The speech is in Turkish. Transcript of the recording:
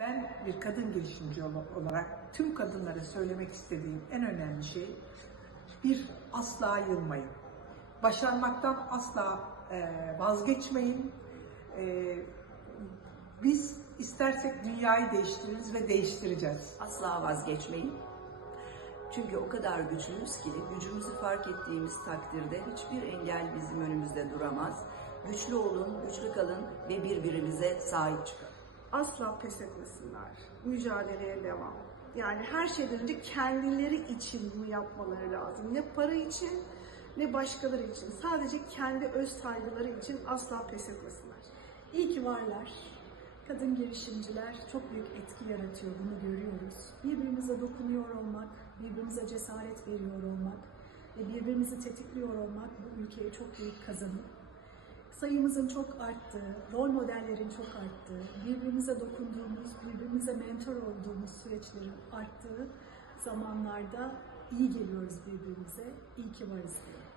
Ben bir kadın girişimci ol- olarak tüm kadınlara söylemek istediğim en önemli şey bir asla yılmayın. Başarmaktan asla e, vazgeçmeyin. E, biz istersek dünyayı değiştiririz ve değiştireceğiz. Asla vazgeçmeyin. Çünkü o kadar güçlüyüz ki gücümüzü fark ettiğimiz takdirde hiçbir engel bizim önümüzde duramaz. Güçlü olun, güçlü kalın ve birbirimize sahip çıkın. Asla pes etmesinler. Mücadeleye devam. Yani her şeyden önce kendileri için bunu yapmaları lazım. Ne para için ne başkaları için. Sadece kendi öz saygıları için asla pes etmesinler. İyi ki varlar. Kadın girişimciler çok büyük etki yaratıyor, bunu görüyoruz. Birbirimize dokunuyor olmak, birbirimize cesaret veriyor olmak ve birbirimizi tetikliyor olmak bu ülkeye çok büyük kazanım. Sayımızın çok arttığı, rol modellerin çok arttığı, birbirimize dokunduğumuz, birbirimize mentor olduğumuz süreçlerin arttığı zamanlarda iyi geliyoruz birbirimize. İyi ki varız diyorum.